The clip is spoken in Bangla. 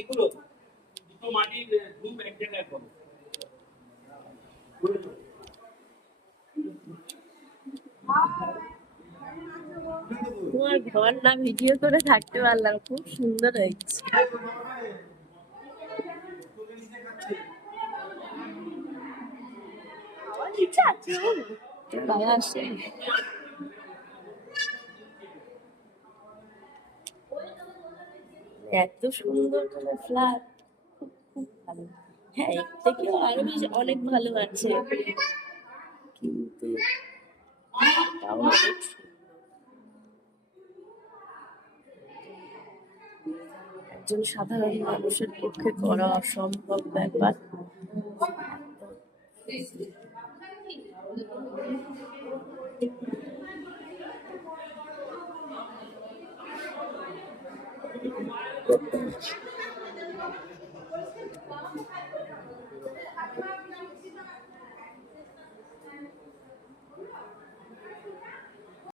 দুটো মাটির ধূপ এক জায়গায় করো তোমার ঘর না ভিডিও করে থাকতে পারলাম খুব সুন্দর হয়েছে। বাবা আসে। এত সুন্দর কোনো ফ্ল্যাট হ্যাঁ এর থেকেও আরও বেশ, অনেক ভালো আছে। কিন্তু তাও একজন সাধারণ মানুষের পক্ষে করা অসম্ভব ব্যাপার। দিচ্ছি